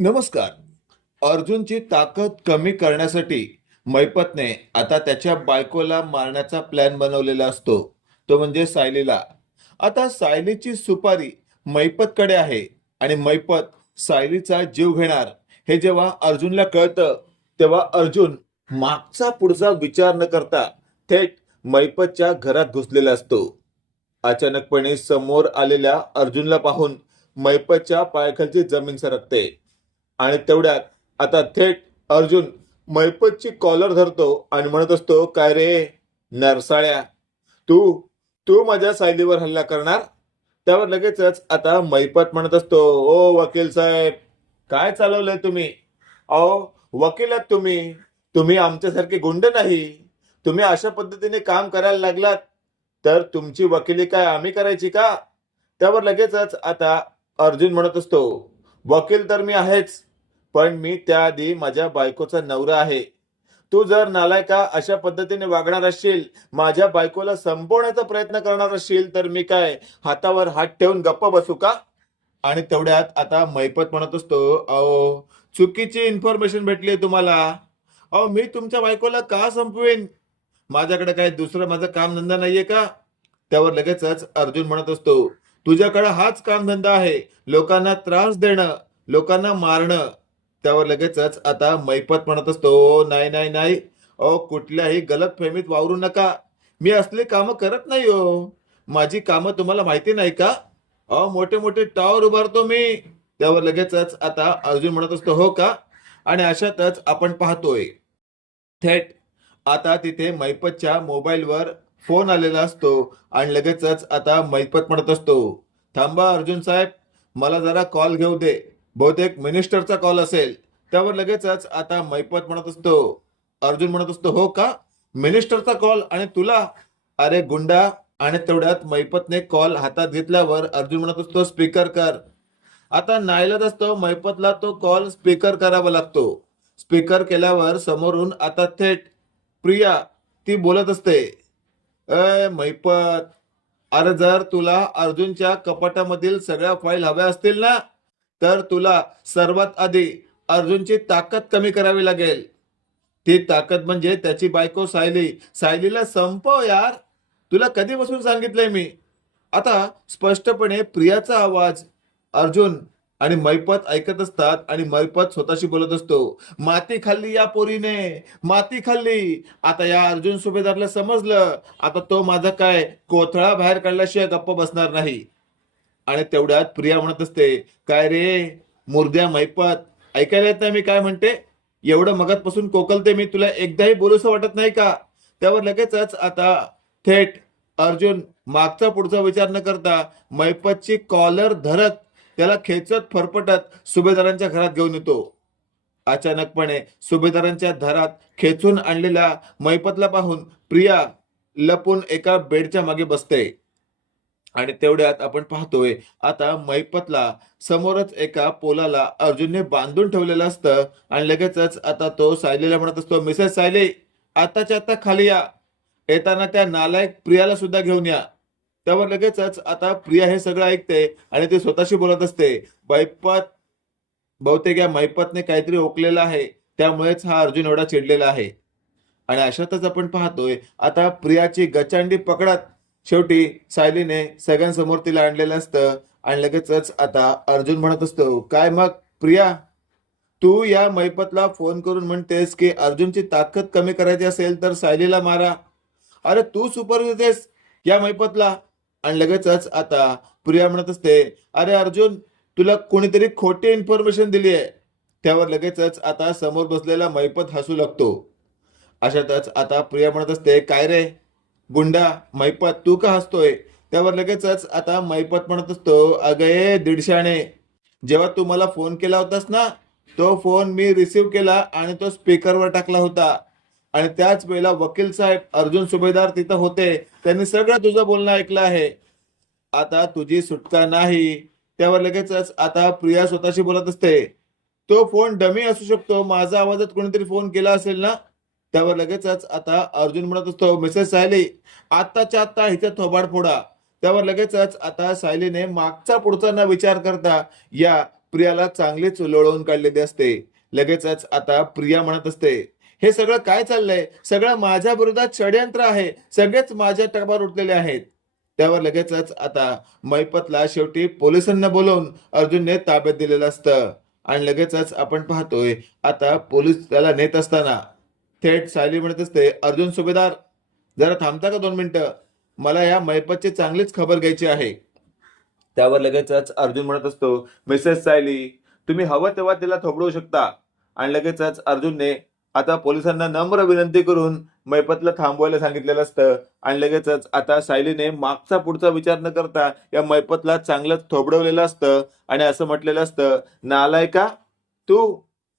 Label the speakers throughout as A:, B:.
A: नमस्कार. अर्जुनची ताकद कमी करण्यासाठी मैपतने आता त्याच्या बायकोला मारण्याचा प्लॅन बनवलेला असतो. तो म्हणजे सायलीला. आता सायलीची सुपारी मैपतकडे आहे आणि मैपत सायलीचा जीव घेणार. हे जेव्हा अर्जुनला कळतं तेव्हा अर्जुन मागचा पुढचा विचार न करता थेट मैपतच्या घरात घुसलेला असतो. अचानकपणे समोर आलेल्या अर्जुनला पाहून मैपतच्या पायाखालची जमीन सरकते. आणि तेवढ्यात आता थेट अर्जुन मैपतची कॉलर धरतो आणि म्हणत असतो काय रे नरसाळ्या तू तू माझ्या सायलीवर हल्ला करणार? त्यावर लगेचच आता मैपत म्हणत असतो ओ वकील साहेब काय चालवलंय तुम्ही? अहो वकील आहात तुम्ही तुम्ही आमच्यासारखे गुंड नाही. तुम्ही अशा पद्धतीने काम करायला लागलात. तर तुमची वकिली काय आम्ही करायची का? त्यावर लगेचच आता अर्जुन म्हणत असतो वकील तर मी आहेच. पण मी त्याआधी माझ्या बायकोचा नवरा आहे. तू जर नालायका अशा पद्धतीने वागणार असशील माझ्या बायकोला संपवण्याचा प्रयत्न करणार असशील तर मी काय हातावर हात ठेवून गप्प बसू का? आणि तेवढ्यात आता मैपत म्हणत असतो अहो चुकीची इन्फॉर्मेशन भेटली तुम्हाला. अहो मी तुमच्या बायकोला का संपवेन? माझ्याकडे काय दुसरं माझं कामधंदा नाहीये का? त्यावर लगेचच अर्जुन म्हणत असतो तुझ्याकडे हाच कामधंदा आहे. लोकांना त्रास देणं लोकांना मारणं त्यावर लगेचच आता मैपत म्हणत असतो नाही नाही नाही. अहो कुठल्याही गलत फेमीत वावरू नका. मी असले कामं करत नाही हो. माझी कामं तुम्हाला माहिती नाही का? अहो मोठे मोठे टॉवर उभारतो मी. त्यावर लगेचच आता अर्जुन म्हणत असतो हो का? आणि अशातच आपण पाहतोय. थेट आता तिथे मैपतच्या मोबाईलवर फोन आलेला असतो आणि लगेचच आता मैपत म्हणत असतो थांबा अर्जुन साहेब मला जरा कॉल घेऊ दे. बहुतेक मिनिस्टरचा कॉल असेल. त्यावर लगेचच आता मैपत म्हणत असतो. अर्जुन म्हणत असतो हो का? मिनिस्टरचा कॉल आणि तुला? अरे गुंडा आणि तेवढ्यात मैपतने कॉल हातात घेतल्यावर अर्जुन म्हणत असतो स्पीकर कर. आता नाईलाज असतो मैपतला तो कॉल स्पीकर करावा लागतो. स्पीकर केल्यावर समोरून आता थेट प्रिया ती बोलत असते अय मैपत अरे जर तुला अर्जुनच्या कपाटामधील सगळ्या फाईल हव्या असतील ना तर तुला सर्वात आधी अर्जुनची ताकद कमी करावी लागेल. ती ताकद म्हणजे त्याची बायको सायली. सायलीला संपव यार. तुला कधीपासून सांगितलंय मी? आता स्पष्टपणे प्रियाचा आवाज. अर्जुन आणि मैपत ऐकत असतात आणि मैपत स्वतःशी बोलत असतो. माती खाल्ली या पोरीने. माती खाल्ली. आता या अर्जुन सुभेदारला समजलं. आता तो माझा काय कोथळा बाहेर काढल्याशिवाय गप्प बसणार नाही. आणि तेवढ्यात प्रिया म्हणत असते काय रे मुर्द्या मैपत? ऐकायला येत नाही मी काय म्हणते. एवढं मगतपासून कोकलते मी तुला एकदाही बोलूसं वाटत नाही का? त्यावर लगेचच आता थेट अर्जुन मागचा पुढचा विचार न करता मैपतची कॉलर धरत त्याला खेचत फरफटत सुभेदारांच्या घरात घेऊन येतो. अचानकपणे सुभेदारांच्या दारात खेचून आणलेल्या मैपतला पाहून प्रिया लपून एका बेडच्या मागे बसते. आणि तेवढ्यात आपण पाहतोय आता मैपतला समोरच एका पोलाला अर्जुनने बांधून ठेवलेलं असतं आणि लगेचच आता तो सायलीला म्हणत असतो मिसेस सायली आताच्या आता खाली या. येताना त्या नालायक प्रियाला सुद्धा घेऊन या. त्यावर लगेचच आता प्रिया हे सगळं ऐकते आणि ते स्वतःशी बोलत असते मैपत बहुतेक या मैपतने काहीतरी ओकलेला आहे त्यामुळेच हा अर्जुन एवढा चिडलेला आहे. आणि अशातच आपण पाहतोय आता प्रियाची गचांडी पकडत शेवटी सायलीने सगळ्यांसमोर तिला आणलेलं असतं आणि लगेचच आता अर्जुन म्हणत असतो काय मग प्रिया? तू या मैपतला फोन करून म्हणतेस की अर्जुनची ताकद कमी करायची असेल तर सायलीला मारा. अरे तू सुपर देतेस या मैपतला. आणि लगेचच आता प्रिया म्हणत असते अरे अर्जुन तुला कोणीतरी खोटी इन्फॉर्मेशन दिली आहे. त्यावर लगेचच आता समोर बसलेला मैपत हसू लागतो. अशातच आता प्रिया म्हणत असते काय रे? गुंडा मैपत तू का हसतोय? त्यावर लगेचच आता मैपत म्हणत असतो अगये दीडशाने जेव्हा तू मला फोन केला होतास ना तो फोन मी रिसीव्ह केला आणि तो स्पीकरवर टाकला होता. आणि त्याच वेळेला वकील साहेब अर्जुन सुभेदार तिथं होते. त्यांनी सगळं तुझं बोलणं ऐकलं आहे. आता तुझी सुटका नाही. त्यावर लगेचच आता प्रिया स्वतःशी बोलत असते. तो फोन डमी असू शकतो. माझा आवाजात कोणीतरी फोन केला असेल ना त्यावर लगेचच आता अर्जुन म्हणत असतो मिसेस सायली आत्ताच्या आत्ता हिचा थोबाड फोडा. त्यावर लगेचच आता सायलीने मागचा पुढचा न विचार करता या प्रियाला चांगलीच लोळवून काढलेली असते. लगेचच आता प्रिया म्हणत असते हे सगळं काय चाललंय? सगळं माझ्या विरोधात षडयंत्र आहे. सगळेच माझ्या टबार उठलेले आहेत. त्यावर लगेचच आता मैपतला शेवटी पोलिसांना बोलवून अर्जुनने ताब्यात दिलेलं असतं. आणि लगेचच आपण पाहतोय आता पोलीस त्याला नेत असताना थेट सायली म्हणत असते अर्जुन सुभेदार जरा थांबता का दोन मिनिटं? मला या मैपतची चांगलीच खबर घ्यायची आहे. त्यावर लगेचच अर्जुन म्हणत असतो मिसेस सायली तुम्ही हवं तेव्हा तिला थोबडवू शकता. आणि लगेचच अर्जुनने आता पोलिसांना नम्र विनंती करून मैपतला थांबवायला सांगितलेलं असतं. आणि लगेचच आता सायलीने मागचा पुढचा विचार न करता या मैपतला चांगलंच थोबडवलेलं असतं. आणि असं म्हटलेलं असतं नालायका तू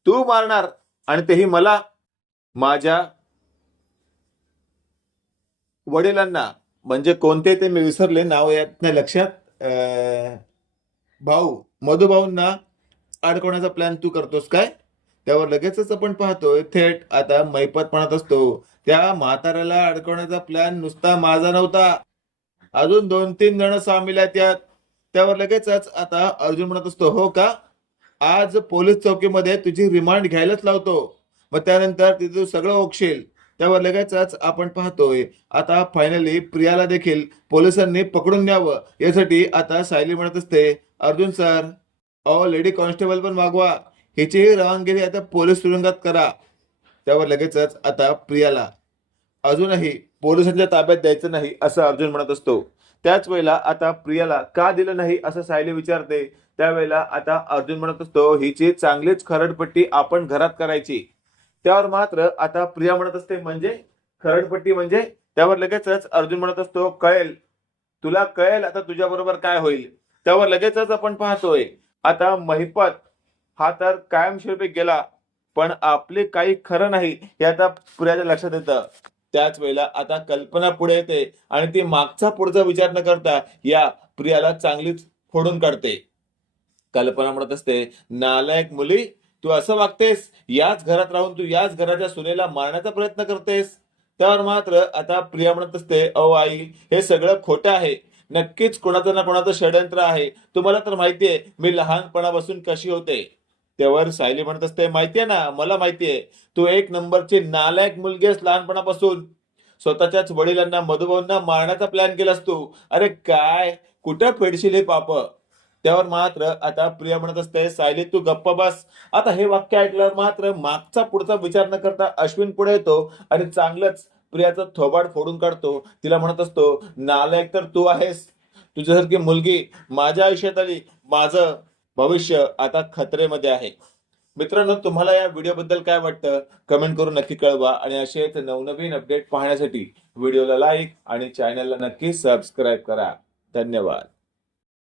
A: तू मारणार आणि तेही मला माझ्या वडिलांना म्हणजे कोणते ते मी विसरले नाव येत नाही लक्षात भाऊ मधुभाऊंना अडकवण्याचा प्लॅन तू करतोस काय? त्यावर लगेचच आपण पाहतोय थेट आता मैपत म्हणत असतो त्या म्हाताऱ्याला अडकवण्याचा प्लॅन नुसता माझा नव्हता. अजून दोन तीन जण सामील आहेत त्यात त्यावर लगेचच आता अर्जुन म्हणत असतो हो का? आज पोलीस चौकीमध्ये तुझी रिमांड घ्यायलाच लावतो. मग त्यानंतर तिथे सगळं ओकशेल त्यावर लगेचच आपण पाहतोय आता फायनली प्रियाला देखील पोलिसांनी पकडून न्यावं यासाठी आता सायली म्हणत असते Arjun sir a lady constable पण मागवा हिचीही रवानगिरी आता पोलीस तुरुंगात करा. त्यावर लगेचच आता प्रियाला अजूनही पोलिसांच्या ताब्यात द्यायचं नाही असं अर्जुन म्हणत असतो. त्याच वेळेला आता प्रियाला का दिलं नाही? असं सायली विचारते. त्यावेळेला आता अर्जुन म्हणत असतो हिची चांगलीच खरडपट्टी आपण घरात करायची त्यावर मात्र आता प्रिया म्हणत असते म्हणजे खरडपट्टी म्हणजे त्यावर लगेचच अर्जुन म्हणत असतो कळेल. तुला कळेल आता तुझ्या बरोबर काय होईल. त्यावर लगेचच आपण पाहतोय आता महिपत हा तर कायमस्वरूपी गेला पण आपले काही खरं नाही हे आता प्रियाच्या लक्षात येतं. त्याच वेळेला आता कल्पना पुढे येते आणि ती मागचा पुढचा विचार न करता या प्रियाला चांगलीच फोडून काढते. कल्पना म्हणत असते नालायक मुली तू असं वागतेस याच घरात राहून तू याच घराच्या सुनेला मारण्याचा प्रयत्न करतेस. त्यावर मात्र आता प्रिया म्हणत असते अहो आई हे सगळं खोटं आहे. नक्कीच कोणाचं ना कोणाचं षडयंत्र आहे. तुम्हाला तर माहितीये मी लहानपणापासून कशी होते. त्यावर सायली म्हणत असते माहितीये ना मला माहितीये तू एक नंबरची नालायक मुलगी आहेस लहानपणापासून. स्वतःच्याच वडिलांना मधुभाऊंना मारण्याचा प्लॅन केलास तू. अरे काय कुठं फेडशील हे पाप? त्यावर मात्र आता प्रिया म्हणत असते सायली तू गप्प बस. आता हे वाक्य ऐकल्यावर मात्र मागचा पुढचा विचार न करता अश्विन पुढे येतो आणि चांगलंच प्रियाचा थोबाड फोडून काढतो. तिला म्हणत असतो नालायक तर तू आहेस. तुझ्यासारखी मुलगी माझ्या आयुष्यात आली. माझं भविष्य आता खतरेमध्ये आहे. मित्रांनो तुम्हाला या व्हिडिओबद्दल काय वाटतं? कमेंट करून नक्की कळवा आणि असेच नवनवीन अपडेट पाहण्यासाठी व्हिडिओला लाईक आणि चॅनलला नक्की सबस्क्राईब करा. धन्यवाद.